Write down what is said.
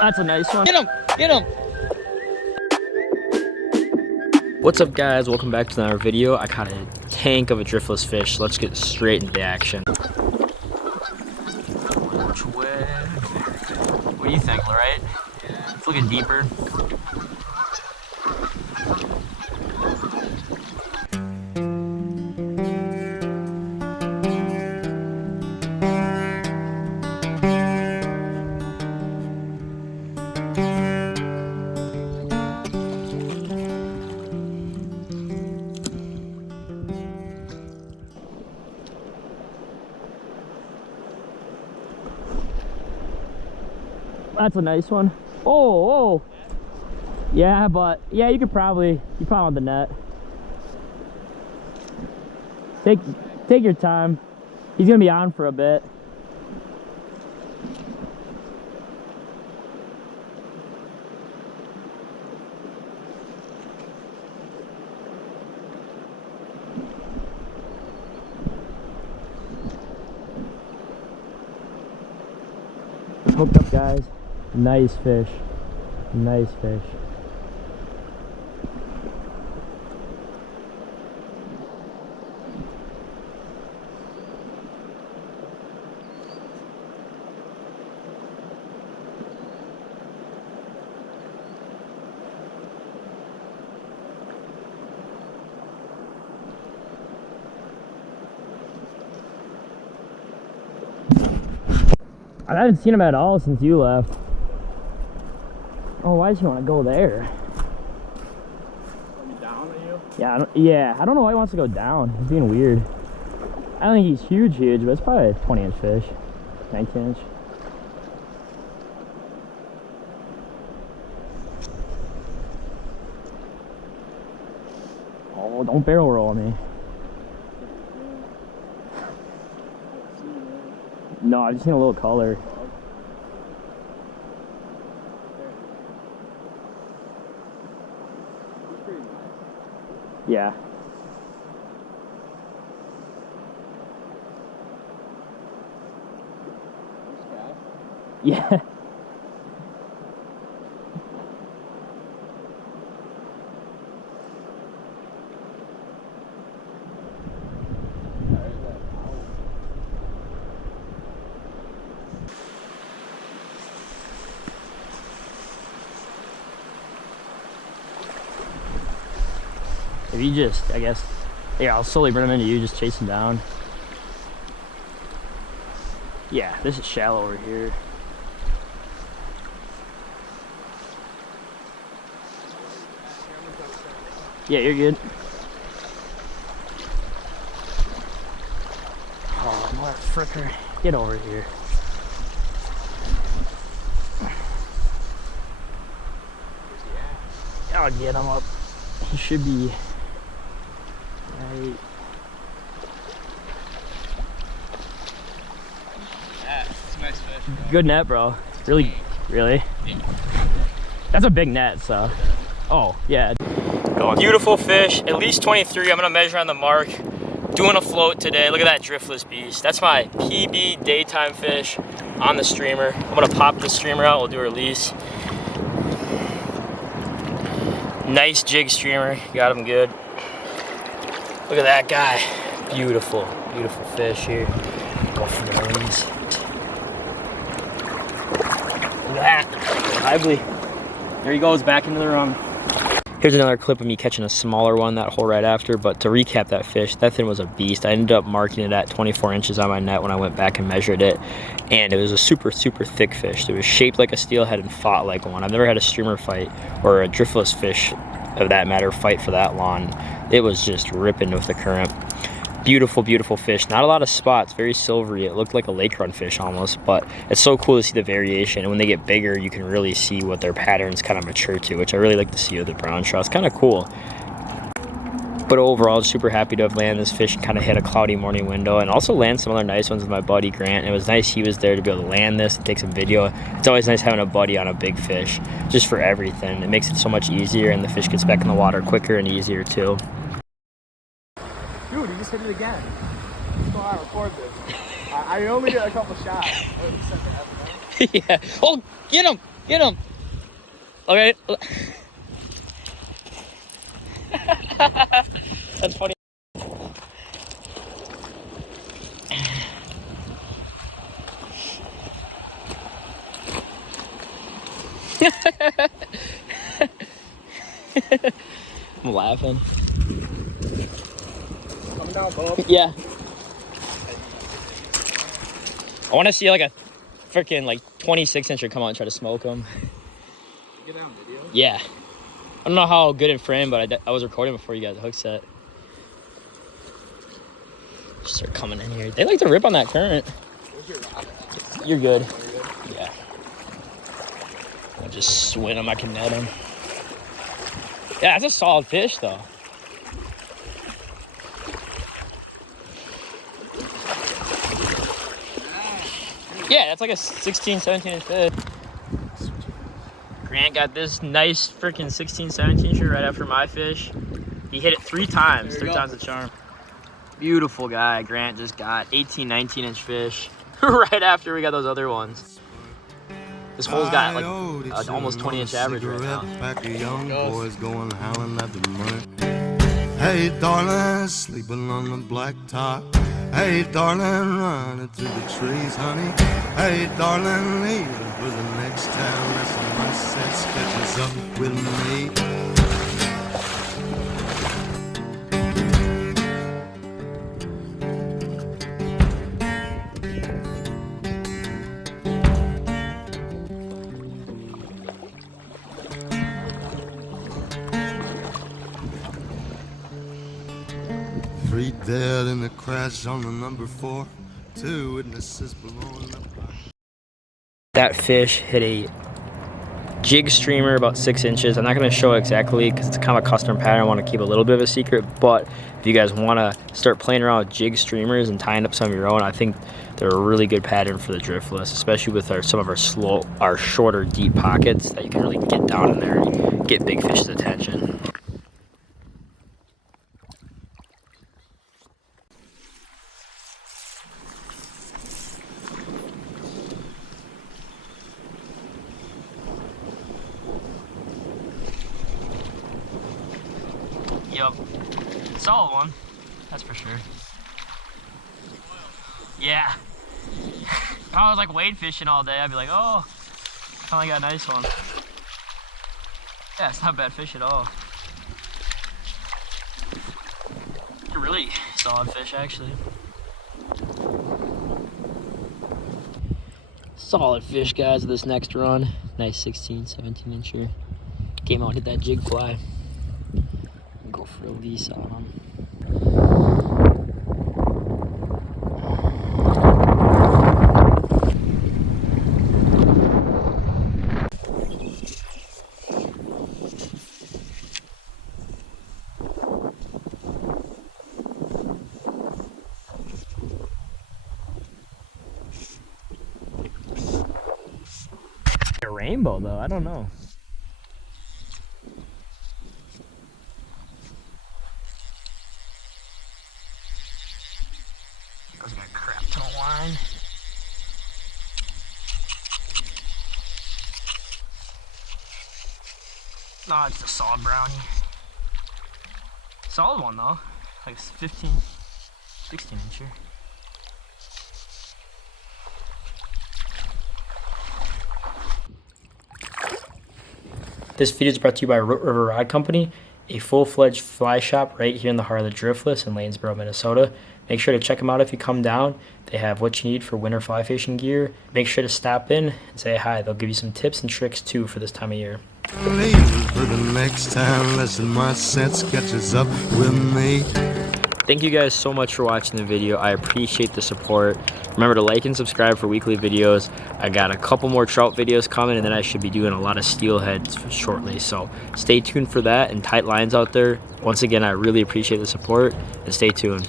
That's a nice one. Get him! Get him! What's up, guys? Welcome back to another video. I caught a tank of a driftless fish. Let's get straight into action. Which way? What do you think, right? Yeah. It's looking deeper. That's a nice one. Oh. Yeah, but yeah, you probably want the net. Take your time. He's gonna be on for a bit. Hooked up, guys. Nice fish. Nice fish. I haven't seen him at all since you left. Oh, why does he want to go there? Down on you? Yeah, I don't know why he wants to go down. He's being weird. I don't think he's huge, but it's probably a 20-inch fish. 19-inch. Oh, don't barrel roll me. No, I've just seen a little color. Yeah. Yeah. If you just, I guess, yeah, I'll slowly bring him into you, just chase him down. Yeah, this is shallow over here. Yeah, you're good. Oh, mother fricker. Get over here. I'll get him up. He should be right. Yeah, it's a nice fish, bro. Good net, bro. Really? That's a big net, so. Oh, yeah. Beautiful fish, at least 23. I'm gonna measure on the mark. Doing a float today. Look at that driftless beast. That's my PB daytime fish on the streamer. I'm gonna pop the streamer out, we'll do a release. Nice jig streamer, got him good. Look at that guy. Beautiful, beautiful fish here. Go for the release. Look at that, lively. There he goes, back into the run. Here's another clip of me catching a smaller one that hole right after, but to recap that fish, that thing was a beast. I ended up marking it at 24 inches on my net when I went back and measured it, and it was a super, super thick fish. It was shaped like a steelhead and fought like one. I've never had a streamer fight, or a driftless fish, of that matter, fight for that long. It was just ripping with the current. Beautiful, beautiful fish. Not a lot of spots, very silvery. It looked like a lake run fish almost, but it's so cool to see the variation. And when they get bigger, you can really see what their patterns kind of mature to, which I really like to see with the brown trout. It's kind of cool. But overall, super happy to have landed this fish and kind of hit a cloudy morning window, and also land some other nice ones with my buddy Grant. It was nice he was there to be able to land this and take some video. It's always nice having a buddy on a big fish, just for everything. It makes it so much easier, and the fish gets back in the water quicker and easier too. Dude, you just hit it again. Let's go out and record this. I only did a couple shots. Yeah. Oh, get him! Get him. Okay. That's funny. I'm laughing. Come down, Bob. Yeah. I want to see like a freaking like 26-incher come out and try to smoke them. Get down, video. Yeah. I don't know how good in frame, but I was recording before you got the hook set. Just start coming in here. They like to rip on that current. Where's your rod at? You're good. Oh, you're good? Yeah. I'll just swing them. I can net them. Yeah, that's a solid fish, though. Yeah, that's like a 16, 17-inch fish. Grant got this nice freaking 16, 17-incher right after my fish. He hit it 3 times, 3 times the charm. Beautiful guy. Grant just got 18, 19-inch fish right after we got those other ones. This hole's got like an almost 20-inch average right now. Pack of young boys going howling at the money. Hey, darling, sleeping on the blacktop. Hey, darling, running through the trees, honey. Hey, darling, leaving for the next town. That's when my sense catches up with me. Three dead in the crash on the number 4. 2 witnesses blowing up. That fish hit a jig streamer about 6 inches. I'm not going to show it exactly because it's kind of a custom pattern. I want to keep a little bit of a secret, but if you guys want to start playing around with jig streamers and tying up some of your own, I think they're a really good pattern for the Driftless, especially with some of our shorter, deep pockets that you can really get down in there and get big fish's attention. Yep. Solid one. That's for sure. Yeah. If I was like wade fishing all day, I'd be like, oh, finally got a nice one. Yeah, it's not bad fish at all. A really solid fish, actually. Solid fish, guys, this next run. Nice 16, 17-incher. Came out and hit that jig fly. Go for a lease on them. A rainbow though, I don't know. I got a crap ton of line. No, it's a solid brownie. Solid one though. Like 15, 16-incher. This video is brought to you by Root River Rod Company, a full-fledged fly shop right here in the heart of the Driftless in Lanesboro, Minnesota. Make sure to check them out if you come down. They have what you need for winter fly fishing gear. Make sure to stop in and say hi. They'll give you some tips and tricks too for this time of year. Leaving for the next town. Listen, my sense catches up with me. Thank you guys so much for watching the video. I appreciate the support. Remember to like and subscribe for weekly videos. I got a couple more trout videos coming, and then I should be doing a lot of steelheads shortly. So stay tuned for that and tight lines out there. Once again, I really appreciate the support, and stay tuned.